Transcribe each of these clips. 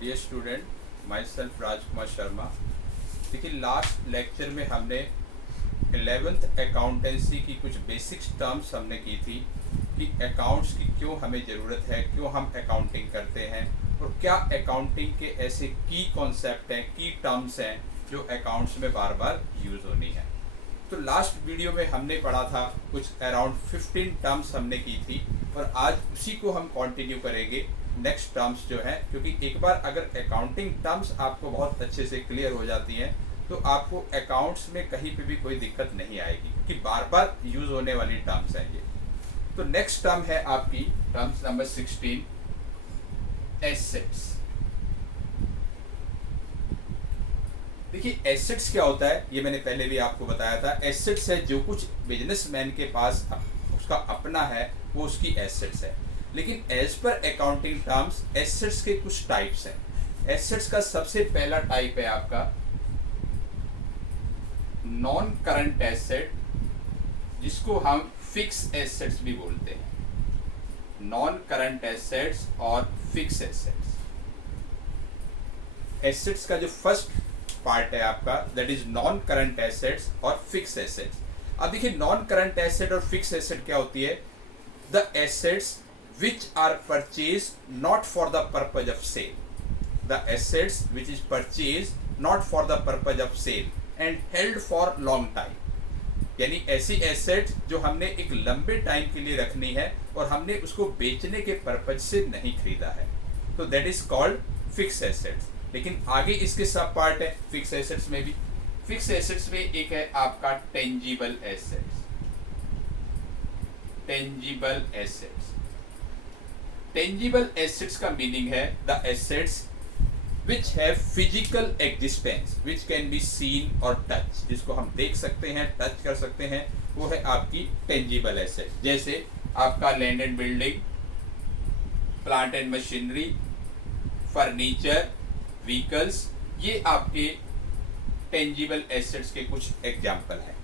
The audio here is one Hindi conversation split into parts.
Dear student, my self Rajkumar Sharma. देखिए, लास्ट लेक्चर में हमने 11th अकाउंटेंसी की कुछ बेसिक्स टर्म्स हमने की थी कि अकाउंट्स की क्यों हमें ज़रूरत है, क्यों हम अकाउंटिंग करते हैं और क्या अकाउंटिंग के ऐसे की कॉन्सेप्ट हैं, की टर्म्स हैं जो अकाउंट्स में बार बार यूज़ होनी है। तो लास्ट वीडियो में हमने पढ़ा था कुछ अराउंड 15 टर्म्स हमने की थी और आज उसी को हम कंटिन्यू करेंगे नेक्स्ट टर्म्स जो है, क्योंकि एक बार अगर अकाउंटिंग टर्म्स आपको बहुत अच्छे से क्लियर हो जाती हैं तो आपको अकाउंट्स में कहीं पे भी कोई दिक्कत नहीं आएगी, क्योंकि बार बार यूज होने वाली टर्म्स हैं ये। तो नेक्स्ट टर्म है आपकी टर्म्स नंबर 16, एसेट्स। देखिए, एसेट्स क्या होता है ये मैंने पहले भी आपको बताया था। एसेट्स है जो कुछ बिजनेसमैन के पास उसका अपना है, वो उसकी एसेट्स है। लेकिन as per accounting terms assets के कुछ टाइप्स हैं। एसेट्स का सबसे पहला टाइप है आपका नॉन करंट एसेट, जिसको हम फिक्स एसेट्स भी बोलते हैं। नॉन करंट एसेट्स और फिक्स एसेट्स। एसेट्स का जो फर्स्ट पार्ट है आपका, that is non current assets और फिक्स एसेट्स। अब देखिए, नॉन करंट एसेट और फिक्स एसेट क्या होती है? The assets which are purchased not for the purpose of sale. The assets which is purchased not for the purpose of sale and held for long time. यानी ऐसी एसेट जो हमने एक लंबे टाइम के लिए रखनी है और हमने उसको बेचने के पर्पज से नहीं खरीदा है, तो that is called fix assets. लेकिन आगे इसके सब पार्ट है फिक्स एसेट्स में भी। फिक्स एसेट्स में एक है आपका tangible assets. Tangible assets, tangible assets का मीनिंग है the assets which have physical existence which can be seen और टच, जिसको हम देख सकते हैं, टच कर सकते हैं, वो है आपकी टेंजिबल एसेट। जैसे आपका land and building, plant and machinery, furniture, vehicles, ये आपके टेंजिबल एसेट्स के कुछ एग्जाम्पल हैं।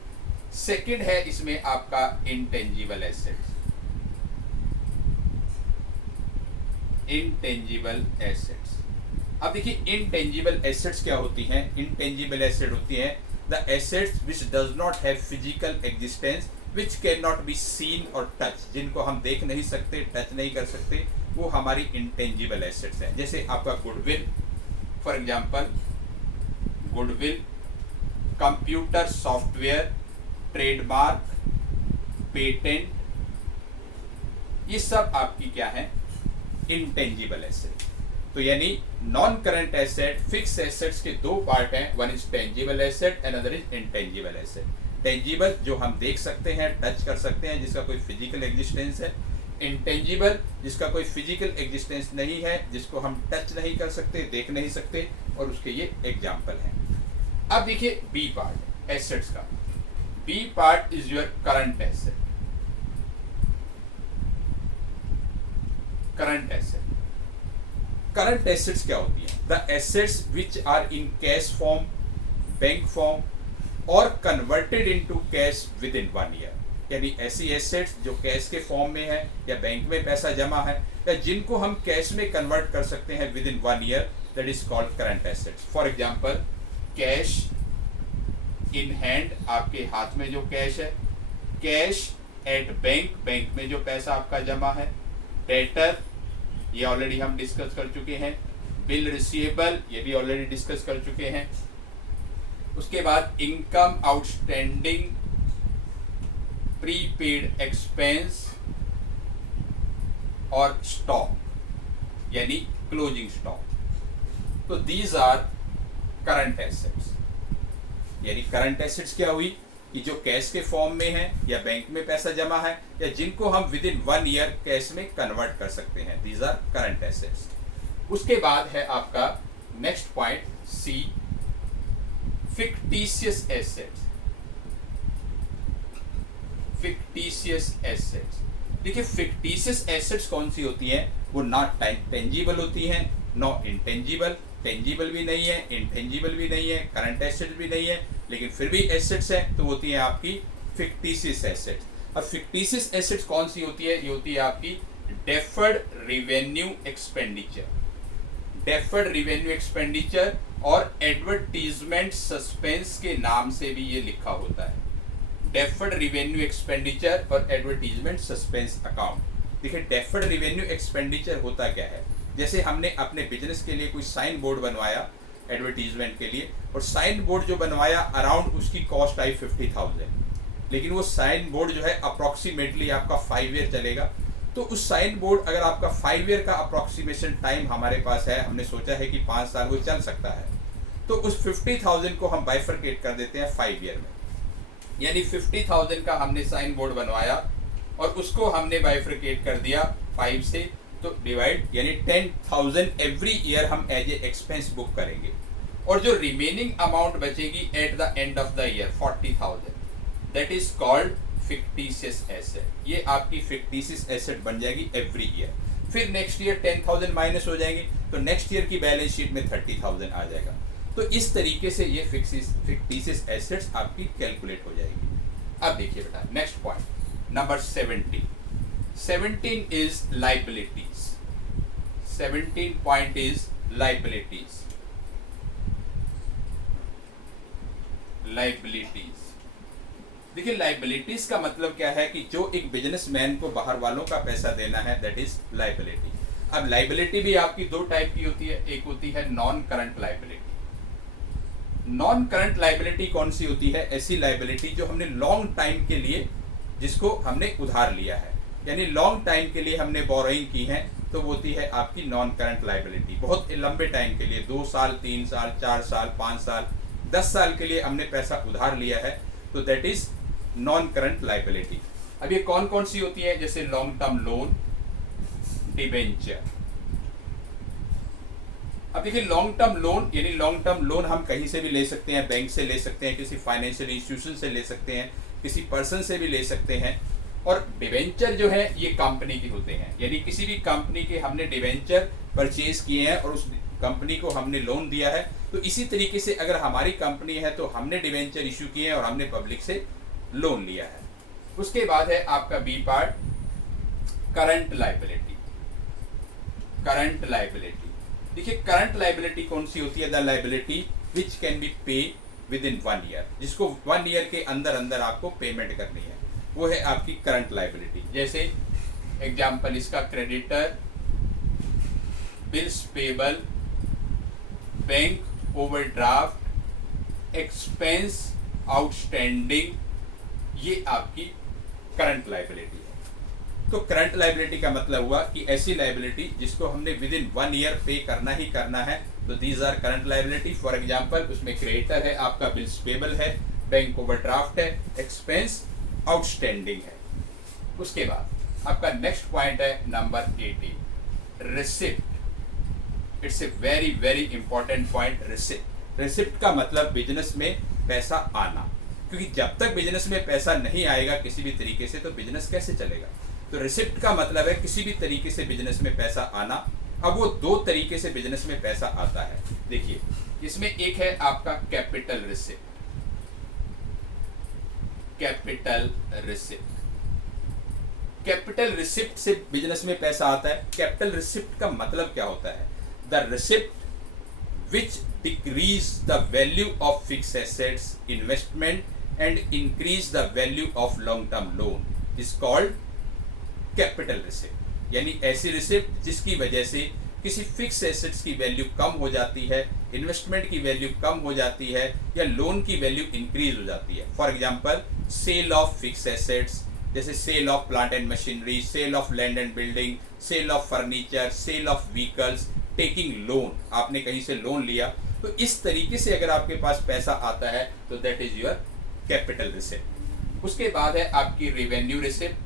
सेकेंड है इसमें आपका इनटेंजिबल एसेट्स। Intangible assets. अब देखिए, इनटेंजिबल एसेट्स क्या होती हैं? इनटेंजिबल एसेट होती हैं the assets which does not have physical existence which can not be seen और टच, जिनको हम देख नहीं सकते, टच नहीं कर सकते, वो हमारी इनटेंजिबल एसेट्स हैं। जैसे आपका goodwill, for example goodwill, computer software, trademark, patent, ये सब आपकी क्या है? Intangible asset. तो यानी non current asset, fix assets के दो पार्ट हैं, one is tangible asset and other is intangible asset. Tangible जो हम देख सकते हैं, टच कर सकते हैं, जिसका कोई फिजिकल एग्जिस्टेंस है। इनटेंजिबल जिसका कोई फिजिकल एग्जिस्टेंस नहीं है, जिसको हम टच नहीं कर सकते, देख नहीं सकते, और उसके ये एग्जाम्पल हैं। अब देखिए बी पार्ट एसेट्स का। B part is your current asset. Current asset, current assets क्या होती है? The assets which are in cash form, bank form और converted into cash within 1 year. यानी ऐसी एसेट्स जो कैश के फॉर्म में है या बैंक में पैसा जमा है या जिनको हम कैश में कन्वर्ट कर सकते हैं with in 1 year, that is called current assets. For example cash in hand, आपके हाथ में जो कैश है। कैश एट बैंक, बैंक में जो पैसा आपका जमा है। डेटर, ये ऑलरेडी हम डिस्कस कर चुके हैं। बिल रिसीवेबल, ये भी ऑलरेडी डिस्कस कर चुके हैं। उसके बाद इनकम आउटस्टैंडिंग, प्रीपेड एक्सपेंस और स्टॉक यानी क्लोजिंग स्टॉक। तो दीज आर करंट एसेट्स। यानी करंट एसेट्स क्या हुई कि जो कैश के फॉर्म में है या बैंक में पैसा जमा है या जिनको हम विद इन 1 ईयर कैश में कन्वर्ट कर सकते हैं, दीज आर करंट एसेट्स। उसके बाद है आपका next point C, fictitious assets. Fictitious assets, देखिए फिक्टिशियस एसेट्स कौन सी होती हैं? वो नॉट टेंजिबल होती हैं, नो इंटेंजिबल। टेंजिबल भी नहीं है, इंटेंजिबल भी नहीं है, करंट एसेट भी नहीं है, लेकिन फिर भी एसेट्स हैं, तो होती है आपकी फिक्टिशियस एसेट्स। और फिक्टिशियस एसेट्स कौन सी होती है? ये होती है आपकी deferred revenue expenditure. Deferred revenue expenditure और एडवर्टीजमेंट सस्पेंस के नाम से भी ये लिखा होता है। डेफर्ड रिवेन्यू एक्सपेंडिचर और एडवर्टीजमेंट सस्पेंस अकाउंट। देखिए डेफर्ड रिवेन्यू एक्सपेंडिचर होता क्या है, जैसे हमने अपने बिजनेस के लिए कोई साइन बोर्ड बनवाया एडवर्टीजमेंट के लिए, और साइन बोर्ड जो बनवाया अराउंड उसकी कॉस्ट आई 50,000, लेकिन वो साइन बोर्ड जो है अप्रोक्सीमेटली आपका 5 ईयर चलेगा। तो उस साइन बोर्ड अगर आपका 5 ईयर का अप्रोक्सीमेशन टाइम हमारे पास है, हमने सोचा है कि 5 साल वो चल सकता है, तो उस 50,000 को हम बाइफरकेट कर देते हैं 5 ईयर में। यानी 50,000 का हमने साइन बोर्ड बनवाया और उसको हमने बाइफरकेट कर दिया 5 से, तो डिवाइड यानी 10,000 एवरी ईयर हम एज ए एक्सपेंस बुक करेंगे, और जो रिमेनिंग अमाउंट बचेगी at the end of the year 40,000, that is called fictitious asset. ये आपकी फिक्टिशियस एसेट बन जाएगी एवरी ईयर। फिर नेक्स्ट ईयर 10,000 माइनस हो जाएंगे, तो नेक्स्ट ईयर की बैलेंस शीट में 30,000 आ जाएगा। तो इस तरीके से ये फिक्टिशियस एसेट्स आपकी कैलकुलेट हो जाएगी। अब देखिए बेटा next point number 17 is liabilities. 17 point is liabilities. देखिए लाइबिलिटीज का मतलब क्या है कि जो एक बिजनेसमैन को बाहर वालों का पैसा देना है, दैट इज लाइबिलिटी। अब लाइबिलिटी भी आपकी दो टाइप की होती है, एक होती है non current liability. Non current liability कौन सी होती है? ऐसी लाइबिलिटी जो हमने लॉन्ग टाइम के लिए, जिसको हमने उधार लिया है, यानी लॉन्ग टाइम के लिए हमने बोरोइंग की है, तो वो होती है आपकी नॉन करंट लाइबिलिटी। बहुत लंबे टाइम के लिए 2 साल 3 साल 4 साल 5 साल 10 साल के लिए हमने पैसा उधार लिया है, तो that is non current liability. अब ये कौन कौन सी होती है? जैसे लॉन्ग टर्म लोन, डिबेंचर। अब देखिए लॉन्ग टर्म लोन, यानी लॉन्ग टर्म लोन हम कहीं से भी ले सकते हैं, बैंक से ले सकते हैं, किसी फाइनेंशियल इंस्टीट्यूशन से ले सकते हैं, किसी पर्सन से भी ले सकते हैं। और डिबेंचर जो है ये कंपनी के होते हैं, यानी किसी भी कंपनी के हमने डिबेंचर परचेज किए हैं और उस कंपनी को हमने लोन दिया है। तो इसी तरीके से अगर हमारी कंपनी है तो हमने डिबेंचर इश्यू किए हैं और हमने पब्लिक से लोन लिया है। उसके बाद है आपका B part, current liability. Current liability, देखिए करंट लाइबिलिटी कौन सी होती है? The liability which can be pay within 1 year, जिसको 1 ईयर के अंदर अंदर आपको पेमेंट करनी है, वो है आपकी करंट लाइबिलिटी। जैसे एग्जाम्पल इसका creditor, bills payable, bank overdraft, expense outstanding, ये आपकी करंट लाइबिलिटी है। तो करंट लाइबिलिटी का मतलब हुआ कि ऐसी लाइबिलिटी जिसको हमने विद इन 1 ईयर पे करना ही करना है, तो these are current liability. For example उसमें क्रेडिटर है, आपका बिल्स पेबल है, बैंक ओवरड्राफ्ट है, एक्सपेंस आउटस्टैंडिंग है। उसके बाद आपका नेक्स्ट पॉइंट है number 18, receipt. It's a very very important point, receipt. Receipt का मतलब बिजनेस में पैसा आना, क्योंकि जब तक बिजनेस में पैसा नहीं आएगा किसी भी तरीके से, तो बिजनेस कैसे चलेगा? तो रिसिप्ट का मतलब है किसी भी तरीके से बिजनेस में पैसा आना। अब वो 2 तरीके से बिजनेस में पैसा आता है। देखिए इसमें एक है आपका capital receipt. Capital receipt, capital receipt से बिजनेस में पैसा आता है। कैपिटल रिसिप्ट का मतलब क्या होता है? The receipt which decrease the value of fix assets, investment and increase the value of long term loan is called capital receipt. यानी ऐसी रिसिप्ट जिसकी वजह से किसी फिक्स एसेट्स की वैल्यू कम हो जाती है, इन्वेस्टमेंट की वैल्यू कम हो जाती है, या लोन की वैल्यू इंक्रीज हो जाती है। For example sale of fix assets, जैसे sale of plant and machinery, sale of land and building, sale of furniture, sale of vehicles, taking loan, आपने कहीं से लोन लिया, तो इस तरीके से अगर आपके पास पैसा आता है तो that is your capital receipt. उसके बाद है आपकी revenue receipt.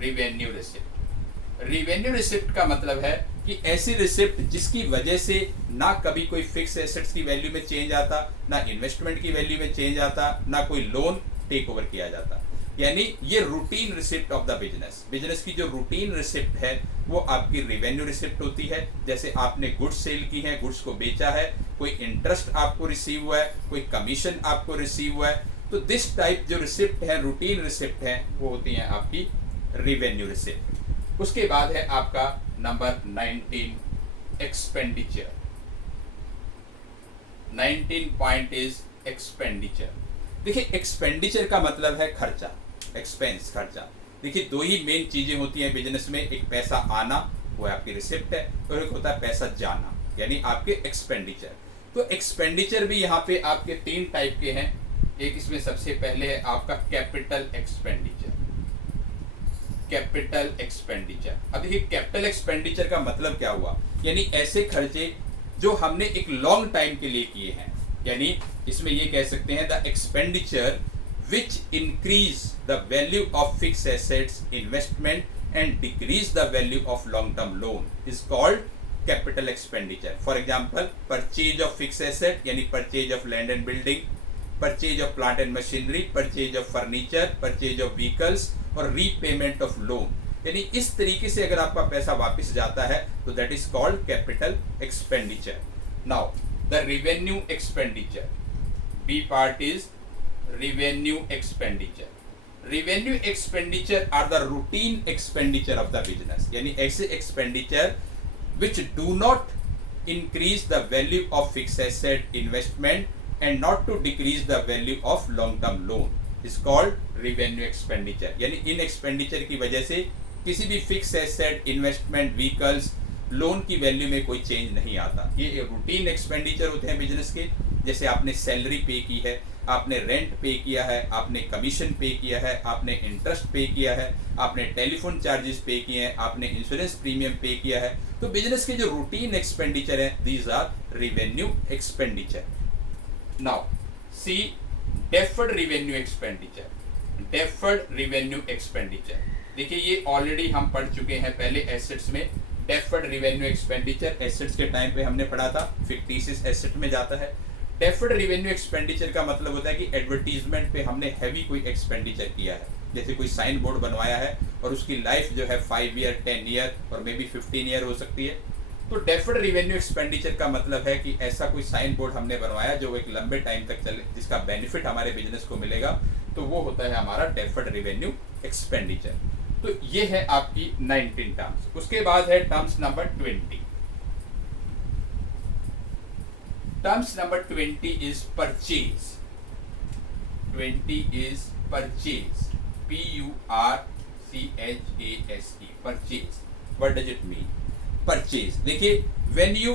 Revenue receipt, revenue receipt का मतलब है कि ऐसी रिसिप्ट जिसकी वजह से ना कभी कोई फिक्स एसेट्स की वैल्यू में चेंज आता, ना इन्वेस्टमेंट की वैल्यू में चेंज आता, ना कोई लोन टेक ओवर किया जाता। यानी ये routine receipt of the business, business की जो रूटीन रिसिप्ट है वो आपकी रिवेन्यू रिसिप्ट होती है। जैसे आपने गुड्स सेल की है, गुड्स को बेचा है, कोई इंटरेस्ट आपको रिसीव हुआ है, कोई कमीशन आपको रिसीव हुआ है, तो दिस टाइप जो रिसिप्ट है, रूटीन रिसिप्ट है, वो होती है आपकी रिवेन्यू रिसिप्ट। उसके बाद है आपका number 19, expenditure. 19 point is expenditure. देखिए एक्सपेंडिचर का मतलब है खर्चा, एक्सपेंस खर्चा. देखिए दो ही मेन चीजें होती हैं बिजनेस में, एक पैसा आना वो आपकी रिसिप्ट है, और एक होता है पैसा जाना यानी आपके एक्सपेंडिचर. तो एक्सपेंडिचर भी यहाँ पे आपके 3 टाइप के हैं. एक इसमें सबसे पहले है आपका कैपिटल एक्सपेंडिचर. Capital expenditure. अब देखिए कैपिटल एक्सपेंडिचर का मतलब क्या हुआ, यानी ऐसे खर्चे जो हमने एक लॉन्ग टाइम के लिए किए हैं. यानी इसमें ये कह सकते हैं the expenditure which increase the value of fixed assets investment and decrease the value of long term loan is called capital expenditure. For example, purchase of fixed asset यानी purchase of land and building, purchase of plant and machinery, purchase of furniture, purchase of vehicles और repayment of loan. यानी इस तरीके से अगर आपका पैसा वापस जाता है तो that is called capital expenditure. Now the revenue expenditure. B part is revenue expenditure. Revenue expenditure are the routine expenditure of the business. यानी ऐसे expenditure which do not increase the value of fixed asset investment and not to decrease the value of long term loan is called revenue expenditure. यानी इन expenditure की वजह से किसी भी fixed asset investment vehicles loan की वैल्यू में कोई चेंज नहीं आता. ये रूटीन एक्सपेंडिचर होते हैं बिजनेस के. जैसे आपने सैलरी पे की है, आपने रेंट पे किया है, आपने कमीशन पे किया है, आपने इंटरेस्ट पे किया है, आपने टेलीफोन चार्जेस पे किए हैं, आपने इंश्योरेंस प्रीमियम पे किया है. तो बिजनेस के जो रूटीन एक्सपेंडिचर है these are revenue expenditure. Now see deferred revenue expenditure. Deferred revenue expenditure देखिए ये ऑलरेडी हम पढ़ चुके हैं पहले एसेट्स में. डेफर्ड रेवेन्यू एक्सपेंडिचर एसेट्स के टाइम पे हमने पढ़ा था, फिक्टिशियस एसेट में जाता है. डेफर्ड रेवेन्यू एक्सपेंडिचर का मतलब होता है कि एडवर्टीजमेंट पे हमने हैवी कोई एक्सपेंडिचर किया है. जैसे कोई साइन बोर्ड बनवाया है और उसकी लाइफ जो है 5 ईयर 10 ईयर और मे बी 15 ईयर हो सकती है. तो डेफर्ड रेवेन्यू एक्सपेंडिचर का मतलब है कि ऐसा कोई साइन बोर्ड हमने बनवाया जो एक लंबे टाइम तक चले, जिसका बेनिफिट हमारे बिजनेस को मिलेगा, तो वो होता है हमारा डेफर्ड रेवेन्यू एक्सपेंडिचर. तो ये है आपकी 19 टर्म्स. उसके बाद है terms number 20. Terms number 20 is purchase. 20 is purchase. PURCHASE. Purchase. What does it mean? Purchase देखिए when you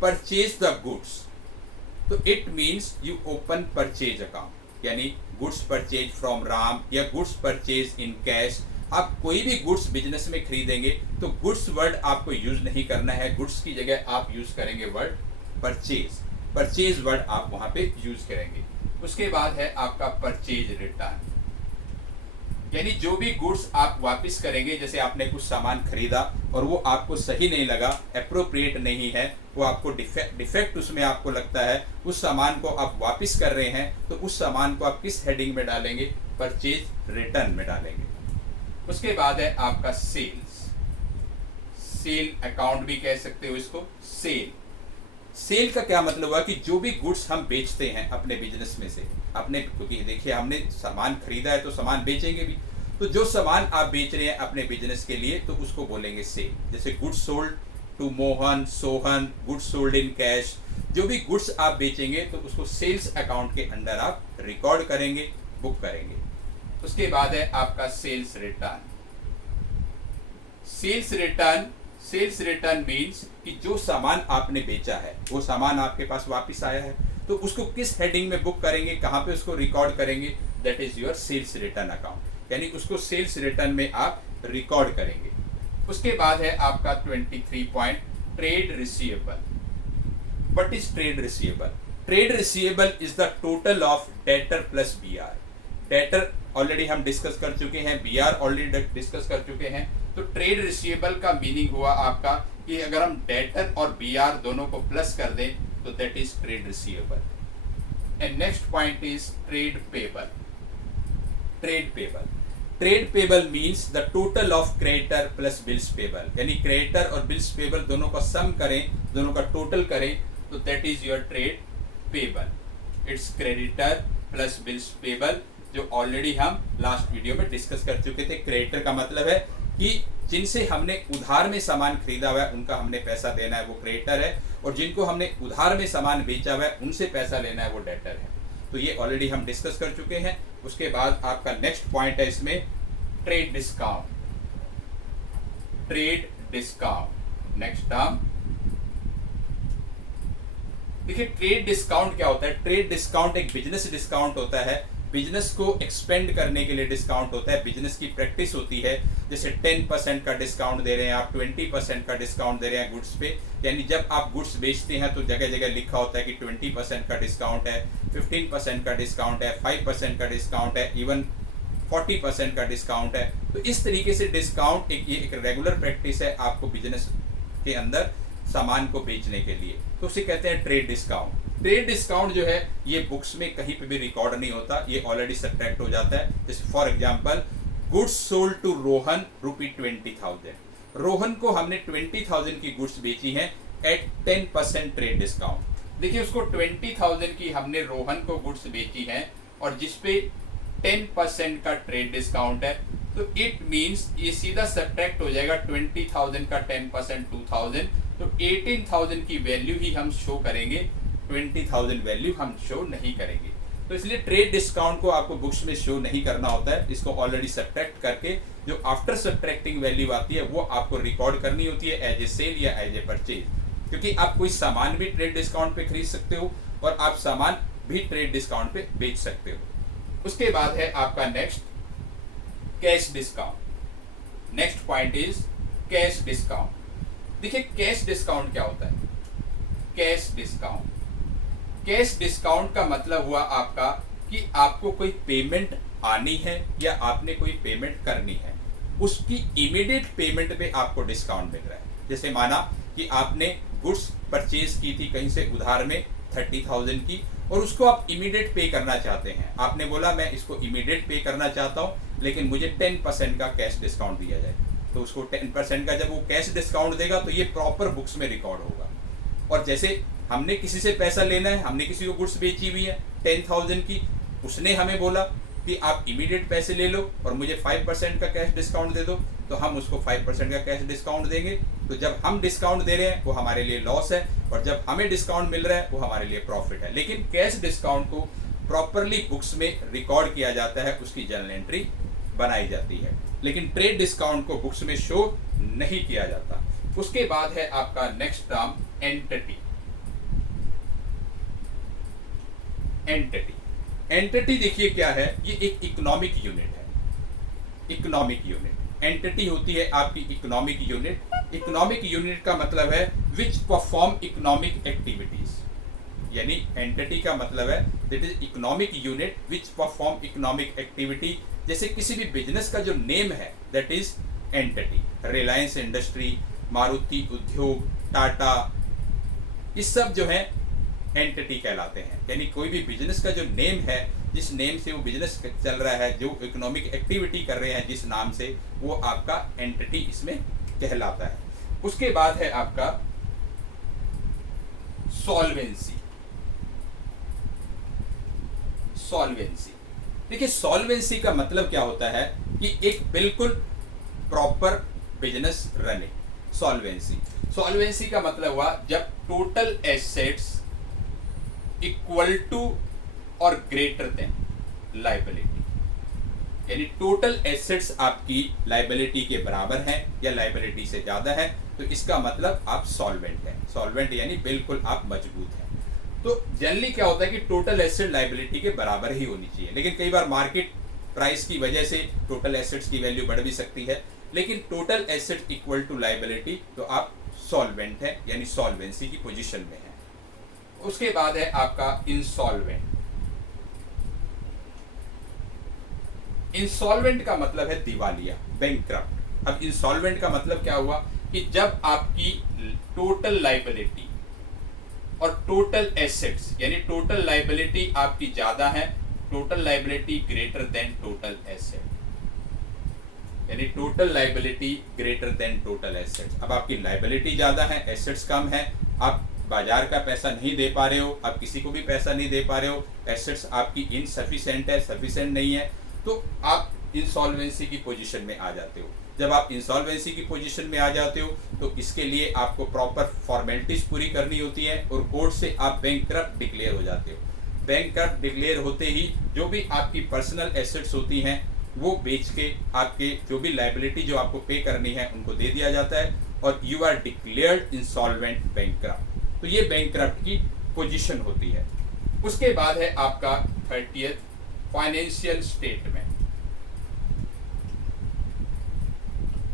purchase the goods तो it means you open purchase account. यानी गुड्स परचेज फ्रॉम राम या गुड्स परचेज इन कैश. आप कोई भी गुड्स बिजनेस में खरीदेंगे तो गुड्स वर्ड आपको यूज नहीं करना है. गुड्स की जगह आप यूज करेंगे वर्ड परचेज. परचेज वर्ड आप वहां पे यूज करेंगे. उसके बाद है आपका परचेज रिटर्न. यानी जो भी गुड्स आप वापस करेंगे, जैसे आपने कुछ सामान खरीदा और वो आपको सही नहीं लगा, एप्रोप्रिएट नहीं है, वो आपको डिफेक्ट उसमें आपको लगता है, उस सामान को आप वापस कर रहे हैं, तो उस सामान को आप किस हेडिंग में डालेंगे? परचेज रिटर्न में डालेंगे. उसके बाद है आपका सेल्स. सेल अकाउंट भी कह सकते हो इसको. सेल. सेल का क्या मतलब हुआ कि जो भी गुड्स हम बेचते हैं अपने बिजनेस में से, अपने, क्योंकि देखिए हमने सामान खरीदा है तो सामान बेचेंगे भी, तो जो सामान आप बेच रहे हैं अपने बिजनेस के लिए तो उसको बोलेंगे सेल. जैसे goods sold to Mohan, Sohan, goods sold in cash. जो भी गुड्स आप बेचेंगे तो उसको सेल्स अकाउंट के अंदर आप रिकॉर्ड करेंगे, बुक करेंगे. उसके बाद है आपका sales return. Sales return. Sales return means कि जो सामान आपने बेचा है वो सामान आपके पास वापस आया है, तो उसको किस हेडिंग में बुक करेंगे, कहाँ पे उसको रिकॉर्ड करेंगे? That is your sales return account. यानी उसको सेल्स रिटर्न में आप रिकॉर्ड करेंगे. उसके बाद है आपका 23 point trade receivable. What is trade receivable? Trade receivable is the total of debtor plus BR. Debtor already हम डिस्कस कर चुके हैं, बीआर ऑलरेडी डिस्कस कर चुके हैं. तो ट्रेड रिसीवेबल का मीनिंग हुआ आपका कि अगर हम डेटर और बीआर दोनों को प्लस कर दें तो that is trade receivable. And next point is trade payable. Trade payable. Trade payable means the total of creditor plus bills payable. यानी क्रेडिटर और बिल्स पेबल दोनों का सम करें, दोनों का टोटल करें तो that is your trade payable. It's creditor plus bills payable, जो ऑलरेडी हम लास्ट वीडियो में डिस्कस कर चुके थे. क्रेडिटर का मतलब है कि जिनसे हमने उधार में सामान खरीदा हुआ है उनका हमने पैसा देना है, वो क्रेडिटर है, और जिनको हमने उधार में सामान बेचा हुआ है उनसे पैसा लेना है, वो डेटर है। तो ये ऑलरेडी हम डिस्कस कर चुके हैं। उसके बाद आपका नेक्स्ट पॉइंट है इसमें trade discount. Trade discount next term. देखिए ट्रेड डिस्काउंट क्या होता है। ट्रेड डिस्काउंट एक बिजनेस डिस्काउंट होता है, बिजनेस को एक्सपेंड करने के लिए डिस्काउंट होता है। बिजनेस की प्रैक्टिस होती है, जैसे 10% का डिस्काउंट दे रहे हैं आप, 20% का डिस्काउंट दे रहे हैं गुड्स पे, यानी जब आप गुड्स बेचते हैं तो जगह जगह लिखा होता है कि 20% का डिस्काउंट है, 15% का डिस्काउंट है, 5% का डिस्काउंट है, इवन 40% का डिस्काउंट है। तो इस तरीके से डिस्काउंट एक रेगुलर प्रैक्टिस है आपको बिजनेस के अंदर सामान को बेचने के लिए, तो उसे कहते हैं ट्रेड डिस्काउंट। ट्रेड डिस्काउंट जो है ये बुक्स में कहीं पे भी रिकॉर्ड नहीं होता, ये ऑलरेडी सब्ट्रैक्ट हो जाता है। जैसे for example goods sold to Rohan ₹20,000। Rohan को हमने 20,000 की गुड्स बेची हैं एट 10% ट्रेड डिस्काउंट। देखिए उसको 20,000 की हमने रोहन को गुड्स बेची हैं और जिसपे 10% का ट्रेड डिस्काउंट है, तो इट मींस ये सीधा सब्ट्रैक्ट हो जाएगा 20,000 का 10% 2,000, तो 18,000 की वैल्यू ही हम शो करेंगे, 20,000 वैल्यू हम शो नहीं करेंगे। तो इसलिए ट्रेड डिस्काउंट को आपको बुक्स में शो नहीं करना होता है, इसको ऑलरेडी सब्ट्रैक्ट करके जो आफ्टर सब्ट्रैक्टिंग वैल्यू आती है वो आपको रिकॉर्ड करनी होती है एज ए सेल या एज ए परचेज, क्योंकि आप कोई सामान भी ट्रेड डिस्काउंट पे खरीद सकते हो और आप सामान भी ट्रेड डिस्काउंट पे बेच सकते हो। उसके बाद है आपका next cash discount. Next point is cash discount. देखिए कैश डिस्काउंट क्या होता है। कैश डिस्काउंट, कैश डिस्काउंट का मतलब हुआ आपका कि आपको कोई पेमेंट आनी है या आपने कोई पेमेंट करनी है, उसकी इमीडिएट पेमेंट पे आपको डिस्काउंट मिल रहा है। जैसे माना कि आपने गुड्स परचेज की थी कहीं से उधार में 30,000 की और उसको आप इमीडिएट पे करना चाहते हैं। आपने बोला मैं इसको इमीडिएट पे करना चाहता हूं लेकिन मुझे 10% का कैश डिस्काउंट दिया जाए, तो उसको 10% का जब वो कैश डिस्काउंट देगा तो ये प्रॉपर बुक्स में रिकॉर्ड होगा। और जैसे हमने किसी से पैसा लेना है, हमने किसी को गुड्स बेची हुई है 10,000 की, उसने हमें बोला कि आप इमीडिएट पैसे ले लो और मुझे 5% का कैश डिस्काउंट दे दो, तो हम उसको 5% का कैश डिस्काउंट देंगे। तो जब हम डिस्काउंट दे रहे हैं वो हमारे लिए लॉस है और जब हमें डिस्काउंट मिल रहा है वो हमारे लिए प्रॉफिट है। लेकिन कैश डिस्काउंट को प्रॉपरली बुक्स में रिकॉर्ड किया जाता है, उसकी जर्नल एंट्री बनाई जाती है, लेकिन ट्रेड डिस्काउंट को बुक्स में शो नहीं किया जाता। उसके बाद है आपका next term entity. Entity, entity देखिए क्या है, ये एक इकोनॉमिक यूनिट है। इकोनॉमिक यूनिट, एंटिटी होती है आपकी इकोनॉमिक यूनिट। इकोनॉमिक यूनिट का मतलब है विच परफॉर्म इकोनॉमिक एक्टिविटीज, यानी एंटिटी का मतलब है that is economic unit which perform economic activity. जैसे किसी भी बिजनेस का जो नेम है that is entity. Reliance industry, Maruti उद्योग, टाटा, ये सब जो है एंटिटी कहलाते हैं। यानी कोई भी बिजनेस का जो नेम है, जिस नेम से वो बिजनेस चल रहा है, जो इकोनॉमिक एक्टिविटी कर रहे हैं जिस नाम से, वो आपका एंटिटी इसमें कहलाता है। उसके बाद है आपका सॉल्वेंसी। सॉल्वेंसी, देखिए सॉल्वेंसी का मतलब क्या होता है कि एक बिल्कुल proper business running. Solvency, solvency का मतलब हुआ जब टोटल एसेट्स इक्वल टू और ग्रेटर देन लाइबिलिटी, यानी टोटल एसेट्स आपकी लाइबिलिटी के बराबर है या लाइबिलिटी से ज्यादा है, तो इसका मतलब आप सॉल्वेंट हैं। सॉल्वेंट यानी बिल्कुल आप मजबूत हैं। तो जनरली क्या होता है कि टोटल एसेट लाइबिलिटी के बराबर ही होनी चाहिए, लेकिन कई बार मार्केट प्राइस की वजह से टोटल एसेट्स की वैल्यू बढ़ भी सकती है, लेकिन total asset equal to liability, तो आप सॉल्वेंट हैं यानी सॉल्वेंसी की पोजीशन में है। उसके बाद है आपका इंसॉल्वेंट। इंसॉल्वेंट का मतलब है दिवालिया, बैंकक्रप्ट। अब इंसॉल्वेंट का मतलब क्या हुआ कि जब आपकी टोटल लाइबिलिटी और टोटल एसेट्स, यानी टोटल लाइबिलिटी आपकी ज्यादा है, total liability greater than total asset, यानी total liability greater than total assets. अब आपकी लाइबिलिटी ज्यादा है, एसेट्स कम है, आप बाजार का पैसा नहीं दे पा रहे हो, आप किसी को भी पैसा नहीं दे पा रहे हो, एसेट्स आपकी इनसफिशिएंट है, सफिशिएंट नहीं है, तो आप इंसॉल्वेंसी की पोजीशन में आ जाते हो। जब आप इंसॉल्वेंसी की पोजीशन में आ जाते हो तो इसके लिए आपको प्रॉपर फॉर्मेलिटीज पूरी करनी होती है और कोर्ट से आप बैंकक्रप्ट डिक्लेयर हो जाते हो। बैंकक्रप्ट डिक्लेयर होते ही जो भी आपकी पर्सनल एसेट्स होती हैं वो बेच के आपके जो भी लायबिलिटी जो आपको पे करनी है उनको दे दिया जाता है और you are declared insolvent bankrupt. तो ये बैंकक्रप्ट की पोजीशन होती है। उसके बाद है आपका 30th financial statement.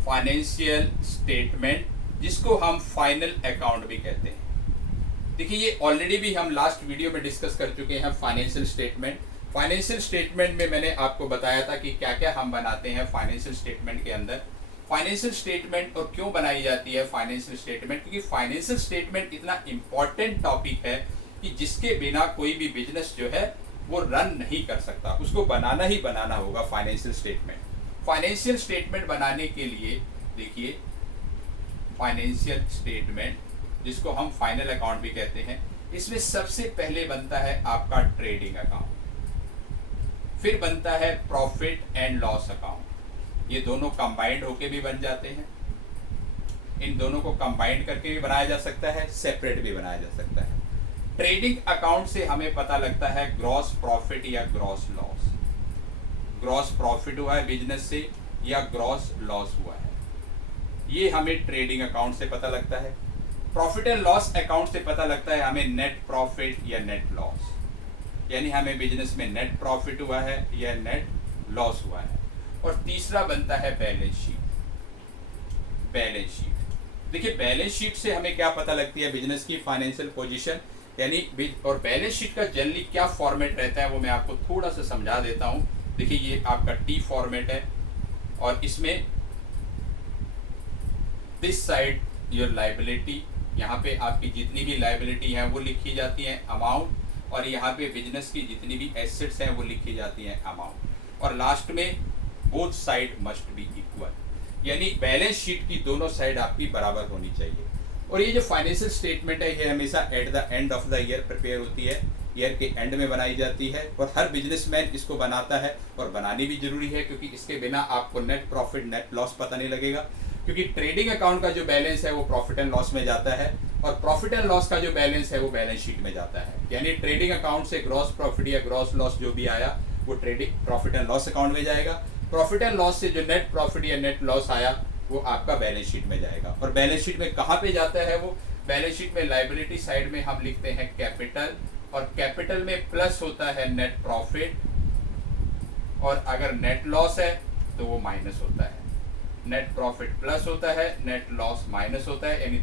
Financial statement जिसको हम फाइनल अकाउंट भी कहते हैं। देखिए ये ऑलरेडी भी हम लास्ट वीडियो में डिस्कस कर चुके हैं फाइनेंशियल स्टेटमेंट। फाइनेंशियल स्टेटमेंट में मैंने आपको बताया था कि क्या क्या हम बनाते हैं फाइनेंशियल स्टेटमेंट के अंदर। फाइनेंशियल स्टेटमेंट और क्यों बनाई जाती है फाइनेंशियल स्टेटमेंट, क्योंकि फाइनेंशियल स्टेटमेंट इतना इंपॉर्टेंट टॉपिक है कि जिसके बिना कोई भी बिजनेस जो है वो रन नहीं कर सकता, उसको बनाना ही बनाना होगा फाइनेंशियल स्टेटमेंट। फाइनेंशियल स्टेटमेंट बनाने के लिए देखिए फाइनेंशियल स्टेटमेंट जिसको हम फाइनल अकाउंट भी कहते हैं, इसमें सबसे पहले बनता है आपका ट्रेडिंग अकाउंट, फिर बनता है प्रॉफिट एंड लॉस अकाउंट। ये दोनों कंबाइंड होके भी बन जाते हैं। इन दोनों को कंबाइंड करके भी बनाया जा सकता है, सेपरेट भी बनाया जा सकता है। ट्रेडिंग अकाउंट से हमें पता लगता है ग्रॉस प्रॉफिट या ग्रॉस लॉस। ग्रॉस प्रॉफिट हुआ है बिजनेस से या ग्रॉस लॉस हुआ है, ये हमें ट्रेडिंग अकाउंट से पता लगता है। प्रॉफिट एंड लॉस अकाउंट से पता लगता है हमें नेट प्रॉफिट या नेट लॉस, यानी हमें बिजनेस में नेट प्रॉफिट हुआ है या नेट लॉस हुआ है। और तीसरा बनता है बैलेंस शीट। बैलेंस शीट देखिए बैलेंस शीट से हमें क्या पता लगती है बिजनेस की फाइनेंशियल पोजीशन, यानी और बैलेंस शीट का जनरली क्या फॉर्मेट रहता है वो मैं आपको थोड़ा सा समझा देता हूं। देखिए ये आपका टी फॉर्मेट है और इसमें दिस साइड योर लायबिलिटी, यहाँ पे आपकी जितनी भी लायबिलिटी है वो लिखी जाती है अमाउंट, और यहाँ पे बिजनेस की जितनी भी एसेट्स हैं वो लिखी जाती हैं अमाउंट, और लास्ट में both side must be equal, यानी बैलेंस शीट की दोनों साइड आपकी बराबर होनी चाहिए। और ये जो फाइनेंशियल स्टेटमेंट है ये हमेशा at the end of the year prepare होती है, ईयर के एंड में बनाई जाती है, और हर बिजनेसमैन इसको बनाता है और बनानी भी जरूरी है, क्योंकि इसके बिना आपको नेट प्रॉफिट नेट लॉस पता नहीं लगेगा। क्योंकि ट्रेडिंग अकाउंट का जो बैलेंस है वो प्रॉफिट एंड लॉस में जाता है और प्रॉफिट एंड लॉस का जो बैलेंस है वो बैलेंस शीट में जाता है, यानी ट्रेडिंग अकाउंट से ग्रॉस प्रॉफिट या ग्रॉस लॉस जो भी आया वो trading profit and loss account में जाएगा। प्रॉफिट एंड लॉस से जो नेट प्रॉफिट या नेट लॉस आया वो आपका बैलेंस शीट में जाएगा। और बैलेंस शीट में कहाँ पे जाता है वो, बैलेंस शीट में लायबिलिटी साइड में हम लिखते हैं कैपिटल, और कैपिटल में प्लस होता है नेट प्रॉफिट, और अगर नेट लॉस है तो वो माइनस होता है। नेट प्रॉफिट प्लस होता है, नेट लॉस माइनस होता है, यानी